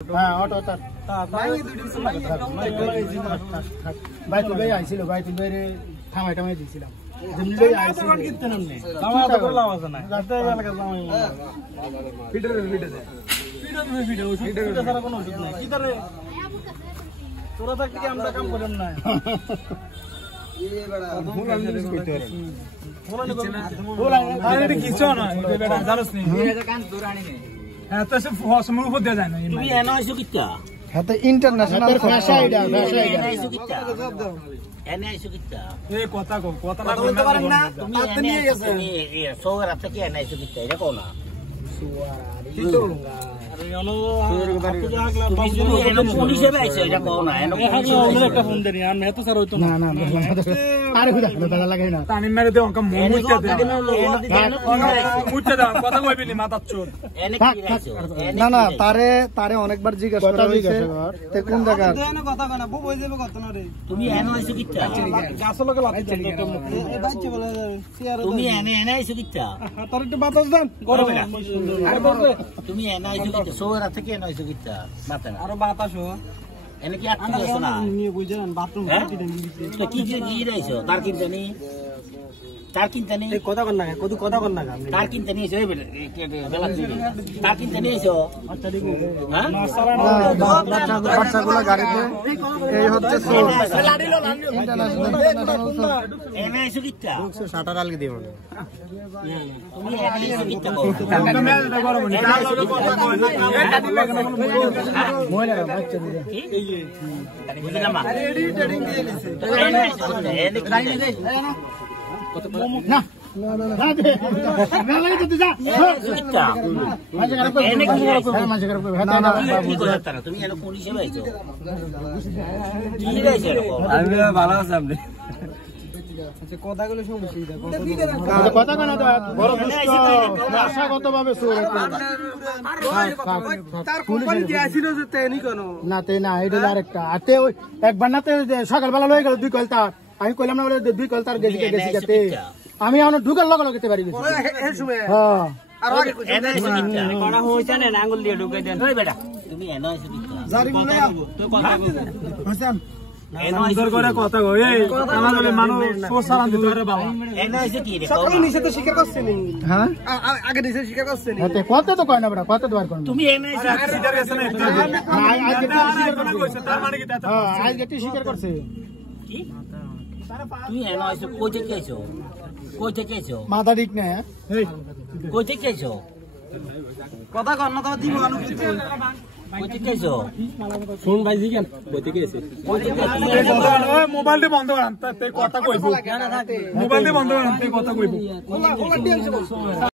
হ্যাঁ অটো তার বাইতুল ভাই আইছিল বাইতুল ভাই থামাই দিয়েছিলাম তোরা থাকতে আমরা কাম করেন না কিছু না জানোস নি হ্যাঁ তো সব সময় উপর দেওয়া যায় না তুমি এনে আইছো কিটা হ্যাঁ তো ইন্টারন্যাশনাল ভাষা এটা এনে আইছো কিটা এনে আইছো কিটা এই কথা না বলতে পারেন না তুমি নিয়ে গেছে এই সোয়ার আপনি কি এনে আইছো কিটা এটা কোনা সোয়ার কি তো আরে হলো এনে পুলিশ এসে আইছে এটা কোনা এনে পুলিশ একটা ফোন দেনি আর মেতো স্যার হইতো না না আরে খুদা দাদা লাগাই না তানি মেরে দে অঙ্ক মুইটা দে মুইটা দাও কথা কইবিনি মাথার চোর এনে কি আইছো না না তারে অনেকবার জিজ্ঞাসা করা হইছে তে কোন জায়গা এনে কথা কনা বউ হই যাবে কত না রে তুমি এনে আইছো কিটা গাছ লগে লাগাই চল তো এ বাইচে বলে তুমি এনে আইছো কিটা তার একটু বাতাস দেন গরম না আরে বলবে তুমি এনে আইছো কিটা সোরা থেকে এনে আইছো কিটা মাথা না আর বাতাসও এনে কি আটকে গেছো না নিয়ে বুঝেন বাথরুম তো কি রাইছো তার কিনতে নেই কথা কর না তার কিনতে নিয়েছো বেলা তার কিনতে নিয়েছো বাচ্চাগুলো গাড়িতে এই হচ্ছে এনে আইছো কিটা শাটার আলগে দিব তুমি এনে আইছো কিটা মোবাইল বাচ্চা দিলে বুঝলাম না এডিটিং দিয়ে দিছে এনে আইছো এনে গাড়ি দে না একবার না সকালবেলা লয়ে গেল 2 কয়েল তার আমি কইলাম না 2 কয়েল তার গেছি আমি এখন ঢুকার লগে লগে পারি আর আগে এনে এসে কিটা কড়া হইছে না আঙ্গুল দিয়ে ঢুকাই দেন ওই বেটা তুমি এনে এসে কিটা জারি বলে তুই কথা হাসান এনে এসে করে কথা কই এই আমাদের মানুষ সোসারান দিতে পারে বাবা এনে এসে কি রে সকালে নিচে তো শিকার করছ নি হ্যাঁ আগে নিচে শিকার করছ নি হতে কত তো কয় না বেটা কত দবার কোন তুমি এনে এসে শিকার করছ না আজকে শিকার করছে তার মানে কি হ্যাঁ আজকে শিকার করছে কি তুমি এনে এসে কই থেকে আইছো মাথা ঠিক না এই কই থেকে আইছো কথা কর না তো দিব আনু কিছু কই থেকে আইছো শুন ভাই জি কেন কই থেকে আইছে ওই মোবাইলটা বন্ধ কর তে কথা কইবো মোবাইলটা বন্ধ কর তে কথা কইবো